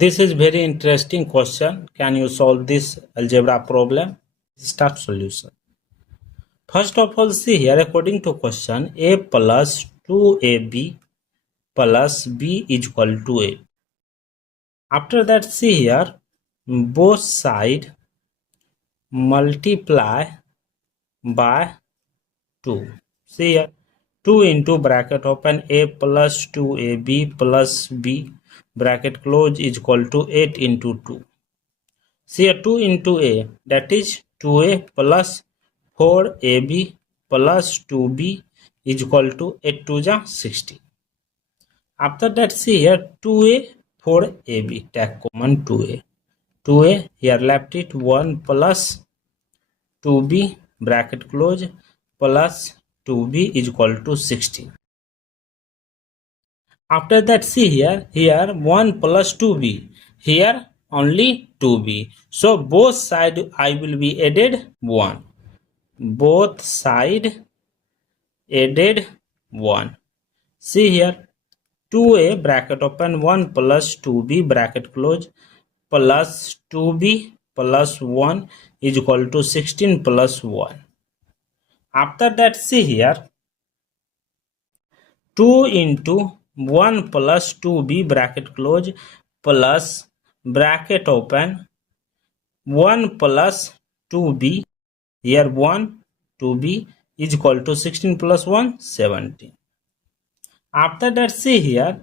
This is very interesting question. Can you solve this algebra problem? Start solution. First of all, see here, according to question, a plus 2ab plus b is equal to 8. After that, see here, both side multiply by 2. See here, 2 into bracket open a plus 2ab plus b bracket close is equal to 8 into 2. See here, 2 into a, that is 2a plus 4ab plus 2b is equal to 8 to the 60. After that, see here, 2a 4ab, take common 2a. 2a here left it 1 plus 2b bracket close plus 2b is equal to 60. After that, see here 1 plus 2b, here only 2b. So both side I will be added 1. Both side added 1. See here 2a bracket open 1 plus 2b bracket close plus 2b plus 1 is equal to 16 plus 1. After that, see here 2 into 1 plus 2b bracket close plus bracket open 1 plus 2b, here 1 2b is equal to 16 plus 1 17. After that, see here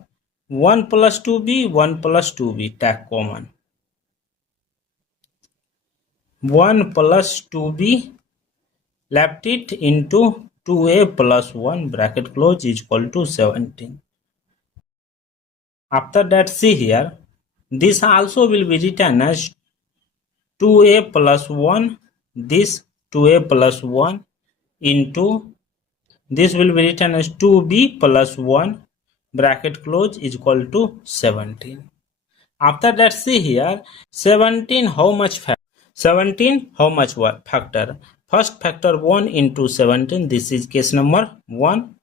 1 plus 2b 1 plus 2b, take common 1 plus 2b left it into 2a plus 1 bracket close is equal to 17. After that, see here this also will be written as 2a plus 1, this 2a plus 1 into this will be written as 2b plus 1 bracket close is equal to 17. After that, see here 17 how much factor? 17 how much factor? First factor 1 into 17, this is case number 1.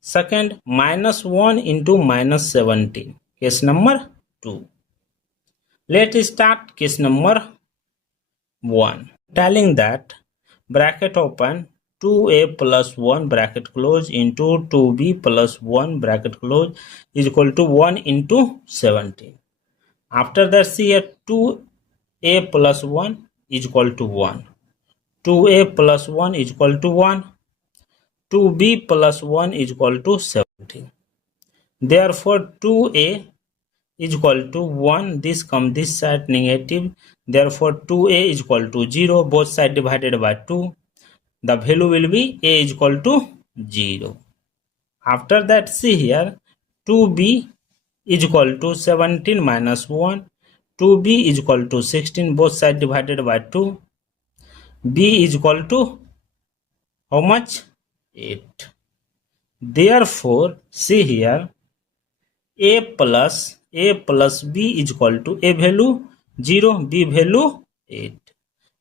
Second, minus 1 into minus 17, case number 2. Let's start case number 1. Telling that bracket open 2a plus 1 bracket close into 2b plus 1 bracket close is equal to 1 into 17. After that, see here 2a plus 1 is equal to 1. 2a plus 1 is equal to 1. 2b plus 1 is equal to 17. Therefore, 2a is equal to 1. This come this side negative. Therefore, 2a is equal to 0. Both side divided by 2. The value will be a is equal to 0. After that, see here 2b is equal to 17 minus 1. 2b is equal to 16. Both side divided by 2. b is equal to how much? 8. Therefore, see here a plus b is equal to a value 0, b value 8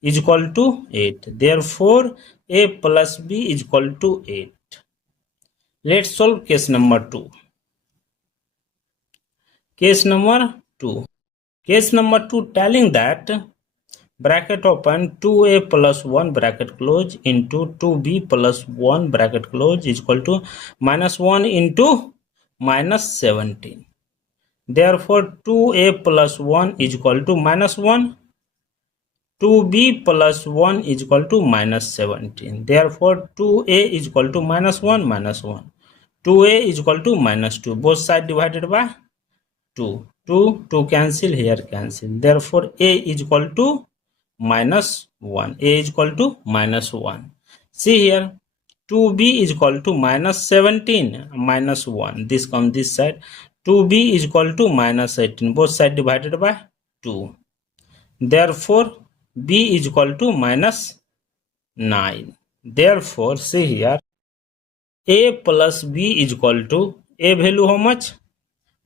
is equal to 8. Therefore, a plus b is equal to 8. Let's solve case number 2. Case number 2. Case number 2 telling that bracket open 2a plus 1 bracket close into 2b plus 1 bracket close is equal to minus 1 into minus 17. Therefore, 2a plus 1 is equal to minus 1. 2b plus 1 is equal to minus 17. Therefore, 2a is equal to minus 1 minus 1. 2a is equal to minus 2. Both sides divided by 2. 2 cancel, here cancel. Therefore, a is equal to minus 1. A is equal to minus 1. See here 2b is equal to minus 17 minus 1. This comes this side. 2b is equal to minus 18. Both sides divided by 2. Therefore, b is equal to minus 9. Therefore, see here a plus b is equal to a value how much?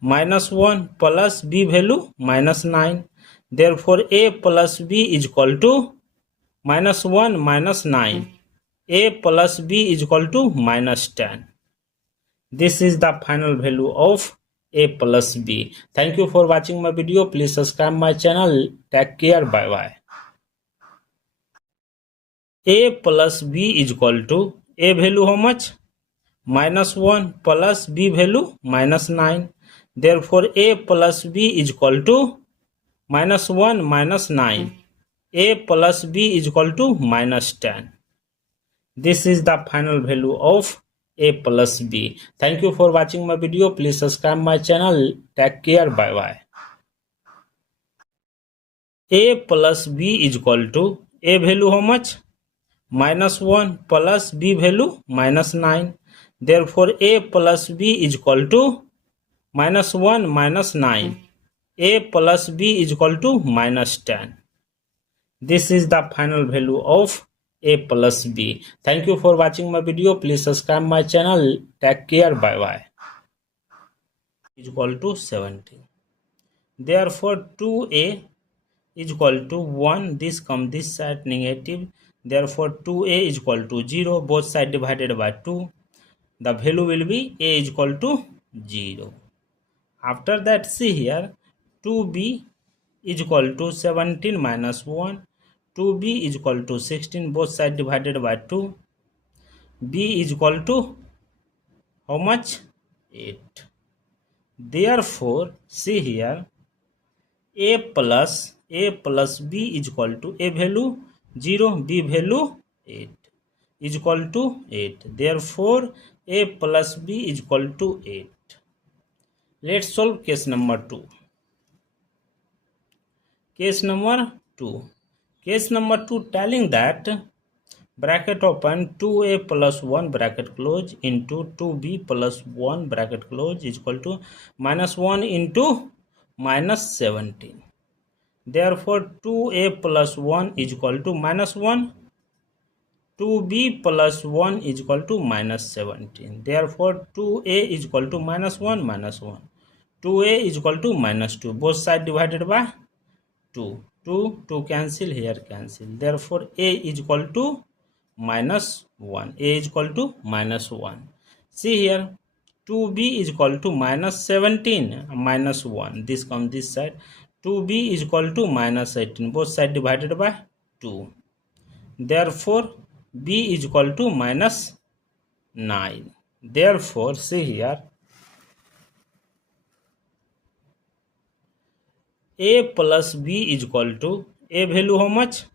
Minus 1 plus b value minus 9. Therefore, a plus b is equal to minus 1 minus 9. A plus b is equal to minus 10. This is the final value of A plus B. Thank you for watching my video. Please subscribe my channel. Take care. Bye bye. A plus B is equal to A value how much? -1 plus B value -9. Therefore, A plus B is equal to -1 -9. A plus B is equal to -10. This is the final value of A plus B. Thank you for watching my video. Please subscribe my channel. Take care. Bye bye. A plus B is equal to A value how much? -1 plus B value -9. Therefore, A plus B is equal to -1 -9. A plus B is equal to -10. This is the final value of A plus B. Thank you for watching my video. Please subscribe my channel. Take care. Bye bye. Is equal to 17. Therefore, 2A is equal to 1. This comes this side negative. Therefore, 2A is equal to 0. Both sides divided by 2. The value will be A is equal to 0. After that, see here, 2B is equal to 17 minus 1. 2B is equal to 16. Both sides divided by 2. B is equal to how much? 8. Therefore, see here, A plus B is equal to A value 0, B value 8 is equal to 8. Therefore, A plus B is equal to 8. Let's solve case number 2. Case number 2. Case number 2 telling that bracket open 2A plus 1 bracket close into 2B plus 1 bracket close is equal to -1 into -17. Therefore, 2A plus 1 is equal to -1. 2B plus 1 is equal to -17. Therefore, 2A is equal to -1 -1. 2A is equal to -2. Both sides divided by 2. 2 cancel, here cancel. Therefore, A is equal to -1. A is equal to -1. See here, 2B is equal to -17 -1. This comes this side. 2B is equal to -18. Both sides divided by 2. Therefore, B is equal to -9. Therefore, see here, A plus B is equal to A value how much?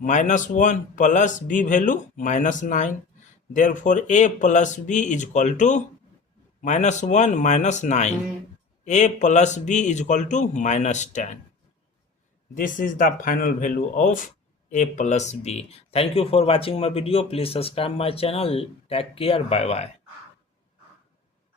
-1 plus B value -9. Therefore, A plus B is equal to -1 -9. A plus B is equal to -10. This is the final value of A plus B. Thank you for watching my video. Please subscribe my channel. Take care. Bye bye.